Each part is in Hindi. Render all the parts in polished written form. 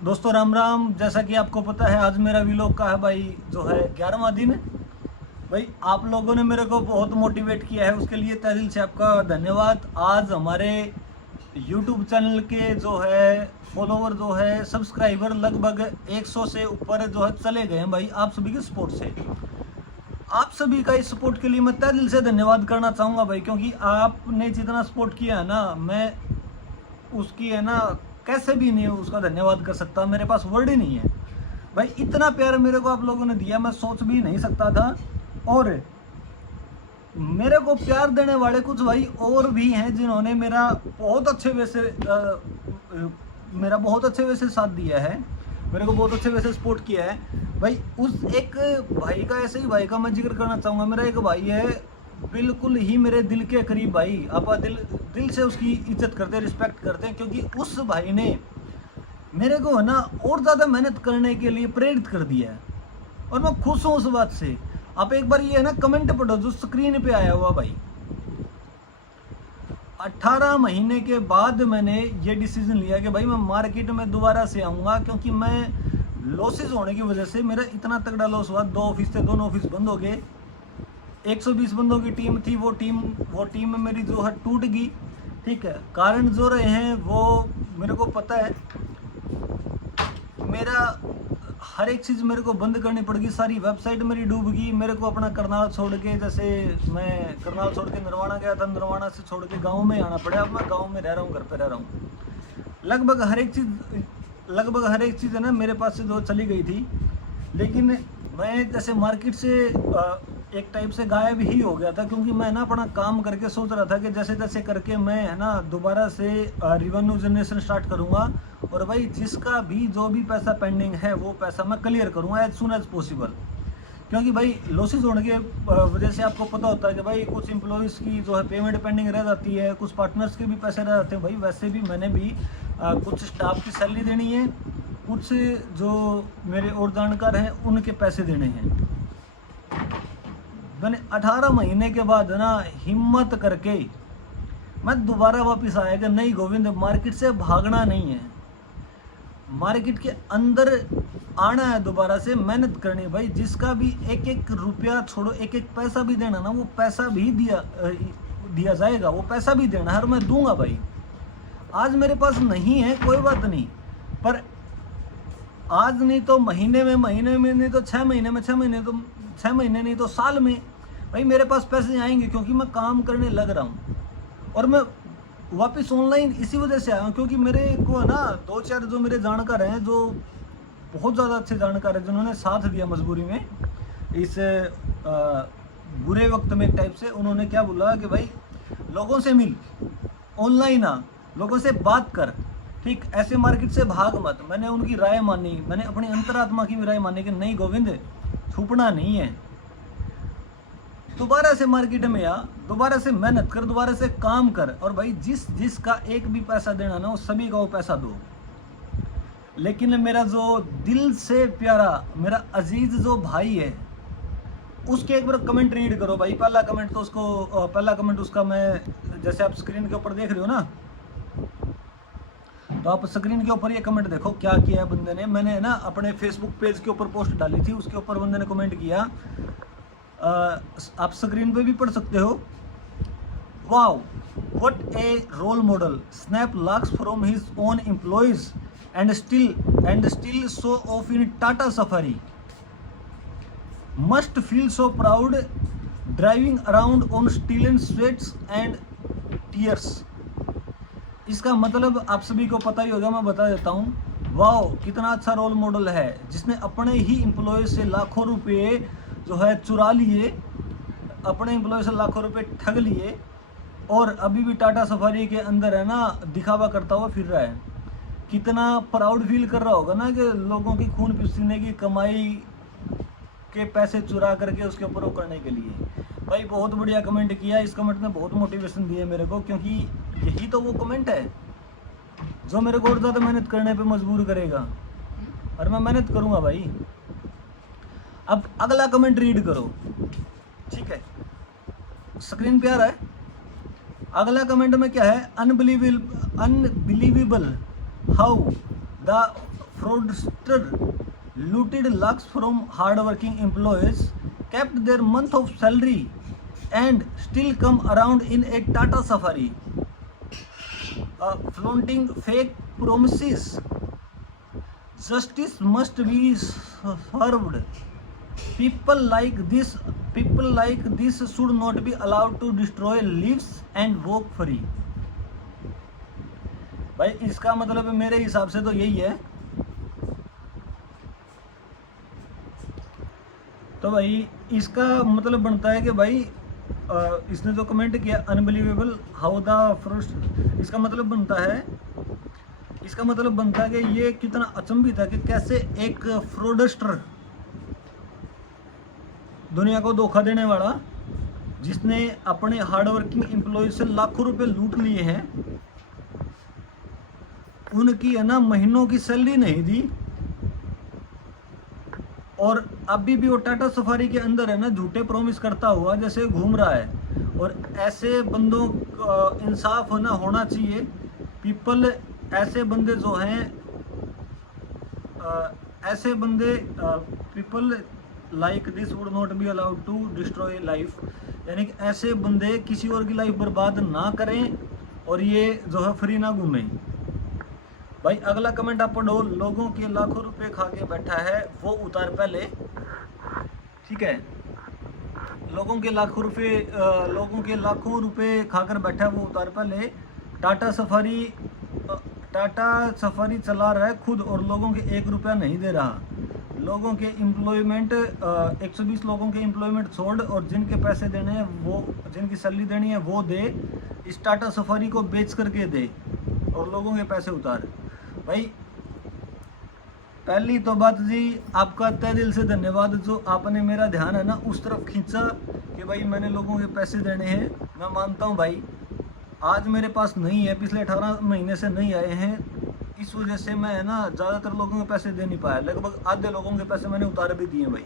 दोस्तों राम राम। जैसा कि आपको पता है आज मेरा व्लॉग का है भाई जो है 11वां दिन। भाई आप लोगों ने मेरे को बहुत मोटिवेट किया है, उसके लिए तहे दिल से आपका धन्यवाद। आज हमारे YouTube चैनल के जो है फॉलोवर जो है सब्सक्राइबर लगभग 100 से ऊपर जो है चले गए हैं भाई, आप सभी के सपोर्ट से। आप सभी का इस सपोर्ट के लिए मैं तहे दिल से धन्यवाद करना चाहूँगा भाई, क्योंकि आपने जितना सपोर्ट किया है ना, मैं उसकी है ना कैसे भी नहीं उसका धन्यवाद कर सकता, मेरे पास वर्ड ही नहीं है भाई। इतना प्यार मेरे को आप लोगों ने दिया, मैं सोच भी नहीं सकता था। और मेरे को प्यार देने वाले कुछ भाई और भी हैं जिन्होंने मेरा बहुत अच्छे वैसे साथ दिया है, मेरे को बहुत अच्छे वैसे सपोर्ट किया है भाई। उस एक भाई का, ऐसे ही भाई का मैं जिक्र करना चाहूँगा। मेरा एक भाई है बिल्कुल ही मेरे दिल के करीब भाई, आप दिल से उसकी इज्जत करते हैं, रिस्पेक्ट करते हैं, क्योंकि उस भाई ने मेरे को है ना और ज़्यादा मेहनत करने के लिए प्रेरित कर दिया है और मैं खुश हूँ उस बात से। आप एक बार ये है ना कमेंट पढ़ो जो स्क्रीन पे आया हुआ भाई। 18 महीने के बाद मैंने ये डिसीजन लिया कि भाई मैं मार्केट में दोबारा से आऊँगा, क्योंकि मैं लॉसेज होने की वजह से मेरा इतना तगड़ा लॉस हुआ। 2 ऑफिस थे, दोनों ऑफिस बंद हो गए। 120 बंदों की टीम थी, वो टीम में मेरी जो है टूट गई। ठीक है, कारण जो रहे हैं वो मेरे को पता है। मेरा हर एक चीज़ मेरे को बंद करनी पड़ गई, सारी वेबसाइट मेरी डूब गई। मेरे को अपना करनाल छोड़ के, जैसे मैं करनाल छोड़ के नरवाना गया था, नरवाना से छोड़ के गाँव में आना पड़ा। अब मैं गाँव में रह रहा हूँ, घर पे रह रहा हूँ। लगभग हर एक चीज़ है ना मेरे पास से जो चली गई थी। लेकिन मैं जैसे मार्केट से एक टाइप से गायब ही हो गया था, क्योंकि मैं ना अपना काम करके सोच रहा था कि जैसे तैसे करके मैं है ना दोबारा से रिवेन्यू जनरेशन स्टार्ट करूंगा, और भाई जिसका भी जो भी पैसा पेंडिंग है वो पैसा मैं क्लियर करूंगा एज सुन एज पॉसिबल। क्योंकि भाई लॉसेज होने के वजह से आपको पता होता है कि भाई कुछ एम्प्लॉयज़ की जो है पेमेंट पेंडिंग रह जाती है, कुछ पार्टनर्स के भी पैसे रह जाते हैं भाई। वैसे भी मैंने भी कुछ स्टाफ की सैलरी देनी है, कुछ जो मेरे और जानकार हैं उनके पैसे देने हैं। मैंने 18 महीने के बाद ना हिम्मत करके मैं दोबारा वापस आया कि नहीं गोविंद, मार्केट से भागना नहीं है, मार्केट के अंदर आना है, दोबारा से मेहनत करनी है भाई। जिसका भी एक एक रुपया छोड़ो, एक एक पैसा भी देना ना, वो पैसा भी दिया जाएगा, वो पैसा भी देना है और मैं दूंगा भाई। आज मेरे पास नहीं है कोई बात नहीं, पर आज नहीं तो महीने में नहीं तो 6 महीने में, 6 महीने नहीं तो साल में भाई मेरे पास पैसे आएंगे, क्योंकि मैं काम करने लग रहा हूँ। और मैं वापस ऑनलाइन इसी वजह से आया हूँ, क्योंकि मेरे को है ना 2-4 जो मेरे जानकार हैं, जो बहुत ज़्यादा अच्छे जानकार हैं, जिन्होंने साथ दिया मजबूरी में, इस बुरे वक्त में एक टाइप से। उन्होंने क्या बोला कि भाई लोगों से मिल, ऑनलाइन आ, लोगों से बात कर, ठीक, ऐसे मार्केट से भाग मत। मैंने उनकी राय मानी, मैंने अपनी अंतरात्मा की भी राय मानी कि नहीं गोविंद, छुपना नहीं है, दोबारा से मार्केट में आ, दोबारा से मेहनत कर, दोबारा से काम कर। और भाई जिसका एक भी पैसा देना ना, वो सभी का वो पैसा दो। लेकिन मेरा जो दिल से प्यारा, मेरा अजीज जो भाई है, उसके एक बार कमेंट रीड करो भाई। पहला कमेंट उसका मैं, जैसे आप स्क्रीन के ऊपर देख रहे हो ना, तो आप स्क्रीन के ऊपर ये कमेंट देखो क्या किया है बंदे ने। मैंने ना अपने फेसबुक पेज के ऊपर पोस्ट डाली थी, उसके ऊपर बंदे ने कमेंट किया, आप स्क्रीन पे भी पढ़ सकते हो। Wow, what a role model, snap locks from his own employees and still show off in Tata Safari, must feel so proud driving around on stolen sweats and tears. इसका मतलब आप सभी को पता ही होगा, मैं बता देता हूँ। वाओ, कितना अच्छा रोल मॉडल है, जिसने अपने ही एम्प्लॉय से लाखों रुपए जो है चुरा लिए, अपने एम्प्लॉय से लाखों रुपए ठग लिए, और अभी भी टाटा सफारी के अंदर है ना दिखावा करता हुआ फिर रहा है। कितना प्राउड फील कर रहा होगा ना कि लोगों की खून पसीने की कमाई के पैसे चुरा करके उसके ऊपर वो करने के लिए। भाई बहुत बढ़िया कमेंट किया, इस कमेंट ने बहुत मोटिवेशन दिया मेरे को, क्योंकि यही तो वो कमेंट है जो मेरे को और ज़्यादा मेहनत करने पे मजबूर करेगा, और मैं मेहनत करूँगा भाई। अब अगला कमेंट रीड करो, ठीक है, स्क्रीन पे आ रहा है। अगला कमेंट में क्या है, unbelievable how the fraudster looted lakhs from hard-working employees, kept their month of salary, and still come around in a Tata Safari, flaunting fake promises. Justice must be served. People like this should not be allowed to destroy lives and walk free. भाई इसका मतलब मेरे हिसाब से तो यही है। तो भाई इसका मतलब बनता है कि भाई इसने जो कमेंट किया अनबिलीवेबल हाउ द फ्रस्ट, इसका मतलब बनता है कि ये कितना अचंभित है कि कैसे एक फ्रॉडस्टर, दुनिया को धोखा देने वाला, जिसने अपने हार्डवर्किंग एम्प्लॉय से लाखों रुपए लूट लिए हैं, उनकी है ना महीनों की सैलरी नहीं दी, और अभी भी वो टाटा सफारी के अंदर है ना झूठे प्रॉमिस करता हुआ जैसे घूम रहा है। और ऐसे बंदों इंसाफ होना चाहिए। पीपल, ऐसे बंदे जो हैं, ऐसे बंदे, people like this would not be allowed to destroy life, यानी कि ऐसे बंदे किसी और की लाइफ बर्बाद ना करें और ये जो है फ्री ना घूमें। भाई अगला कमेंट आप पढ़ो, लोगों के लाखों रुपए खा के बैठा है वो उतार पहले। ठीक है, लोगों के लाखों रुपए खाकर बैठा है वो उतार पहले। टाटा सफारी चला रहा है खुद और लोगों के 1 रुपया नहीं दे रहा। लोगों के एम्प्लॉयमेंट 120 लोगों के एम्प्लॉयमेंट छोड़, और जिनके पैसे देने हैं वो, जिनकी सैलरी देनी है वो दे, इस टाटा सफारी को बेच करके दे और लोगों के पैसे उतार। भाई पहली तो बात जी, आपका तहे दिल से धन्यवाद जो आपने मेरा ध्यान है ना उस तरफ खींचा कि भाई मैंने लोगों के पैसे देने हैं। मैं मानता हूँ भाई, आज मेरे पास नहीं है, पिछले 18 महीने से नहीं आए हैं, इस वजह से मैं है ना ज़्यादातर लोगों के पैसे दे नहीं पाया। लगभग आधे लोगों के पैसे मैंने उतार भी दिए भाई,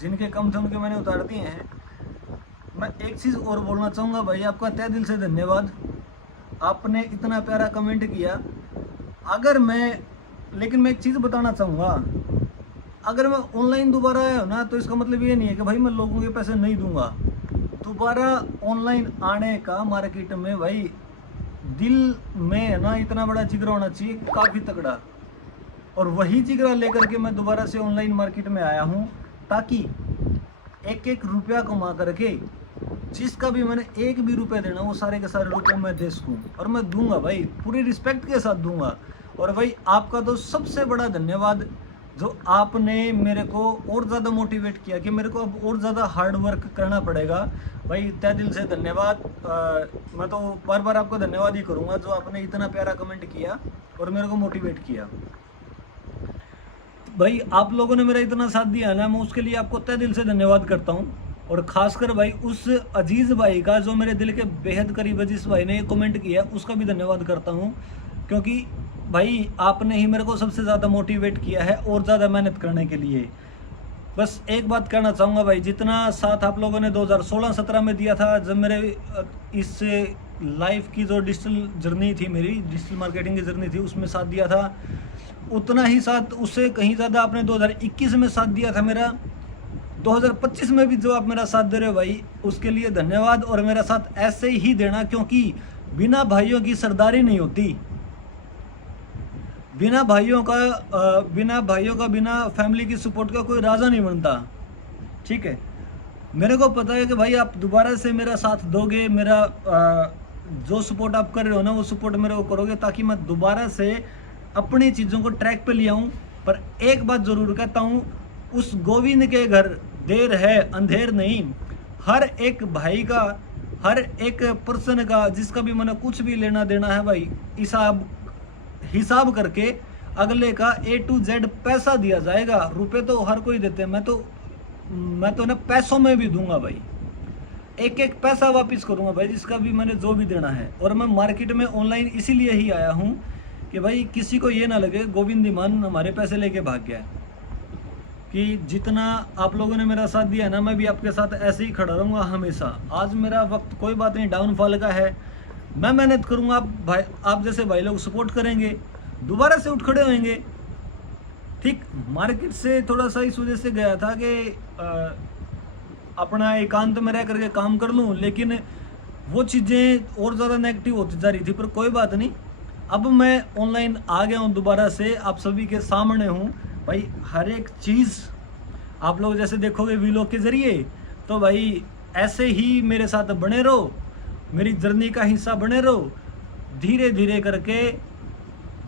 जिनके कम थे उनके मैंने उतार दिए हैं। मैं एक चीज़ और बोलना चाहूँगा भाई, आपका तहे दिल से धन्यवाद, आपने इतना प्यारा कमेंट किया। लेकिन मैं एक चीज़ बताना चाहूँगा, अगर मैं ऑनलाइन दोबारा आया हूँ ना तो इसका मतलब ये नहीं है कि भाई मैं लोगों के पैसे नहीं दूंगा। दोबारा ऑनलाइन आने का मार्केट में भाई दिल में है ना इतना बड़ा जिगरा होना चाहिए, काफ़ी तगड़ा, और वही जिगरा लेकर के मैं दोबारा से ऑनलाइन मार्केट में आया हूँ, ताकि एक एक रुपया कमा करके जिसका भी मैंने 1 भी रुपया देना वो सारे के सारे रुपये मैं दे सकूँ, और मैं दूंगा भाई, पूरी रिस्पेक्ट के साथ दूंगा। और भाई आपका तो सबसे बड़ा धन्यवाद जो आपने मेरे को और ज़्यादा मोटिवेट किया कि मेरे को अब और ज़्यादा हार्ड वर्क करना पड़ेगा। भाई तहे दिल से धन्यवाद। मैं तो बार बार आपको धन्यवाद ही करूँगा जो आपने इतना प्यारा कमेंट किया और मेरे को मोटिवेट किया। भाई आप लोगों ने मेरा इतना साथ दिया ना, मैं उसके लिए आपको तहे दिल से धन्यवाद करता हूँ। और ख़ासकर भाई उस अजीज़ भाई का जो मेरे दिल के बेहद करीब है, जिस भाई ने ये कमेंट किया, उसका भी धन्यवाद करता हूँ, क्योंकि भाई आपने ही मेरे को सबसे ज़्यादा मोटिवेट किया है और ज़्यादा मेहनत करने के लिए। बस एक बात कहना चाहूँगा भाई, जितना साथ आप लोगों ने 2016-17 में दिया था, जब मेरे इस लाइफ की जो डिजिटल जर्नी थी, मेरी डिजिटल मार्केटिंग की जर्नी थी, उसमें साथ दिया था, उतना ही साथ, उससे कहीं ज़्यादा आपने 2021 में साथ दिया था मेरा। 2025 में भी जो आप मेरा साथ दे रहे हो भाई, उसके लिए धन्यवाद। और मेरा साथ ऐसे ही देना, क्योंकि बिना भाइयों की सरदारी नहीं होती, बिना भाइयों का बिना फैमिली की सपोर्ट का कोई राजा नहीं बनता। ठीक है, मेरे को पता है कि भाई आप दोबारा से मेरा साथ दोगे, मेरा जो सपोर्ट आप कर रहे हो ना वो सपोर्ट मेरे को करोगे, ताकि मैं दोबारा से अपनी चीज़ों को ट्रैक पे ले आऊँ। पर एक बात ज़रूर कहता हूँ, उस गोविंद के घर देर है अंधेर नहीं। हर एक भाई का, हर एक पर्सन का, जिसका भी मैंने कुछ भी लेना देना है भाई, हिसाब करके अगले का A to Z पैसा दिया जाएगा। रुपए तो हर कोई देते हैं, मैं तो ना पैसों में भी दूंगा भाई, एक एक पैसा वापस करूंगा भाई, जिसका भी मैंने जो भी देना है। और मैं मार्केट में ऑनलाइन इसीलिए ही आया हूं कि भाई किसी को ये ना लगे गोविंद ईमान हमारे पैसे लेके भाग गया है। कि जितना आप लोगों ने मेरा साथ दिया ना, मैं भी आपके साथ ऐसे ही खड़ा रहूँगा हमेशा। आज मेरा वक्त कोई बात नहीं डाउनफॉल का है, मैं मेहनत करूँगा, आप जैसे भाई लोग सपोर्ट करेंगे दोबारा से उठ खड़े होंगे। ठीक, मार्केट से थोड़ा सा इस वजह से गया था कि अपना एकांत में रह करके काम कर लूँ, लेकिन वो चीज़ें और ज़्यादा नेगेटिव होती जा रही थी। पर कोई बात नहीं, अब मैं ऑनलाइन आ गया हूँ दोबारा से, आप सभी के सामने हूँ भाई। हर एक चीज़ आप लोग जैसे देखोगे वीलॉग के ज़रिए, तो भाई ऐसे ही मेरे साथ बने रहो, मेरी जर्नी का हिस्सा बने रहो। धीरे धीरे करके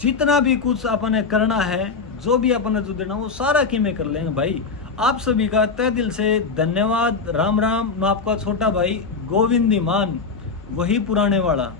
जितना भी कुछ अपन करना है, जो भी अपन जो देना, वो सारा कि मैं कर लेंगे भाई। आप सभी का तहे दिल से धन्यवाद। राम राम। मैं आपका छोटा भाई गोविंद मान, वही पुराने वाला।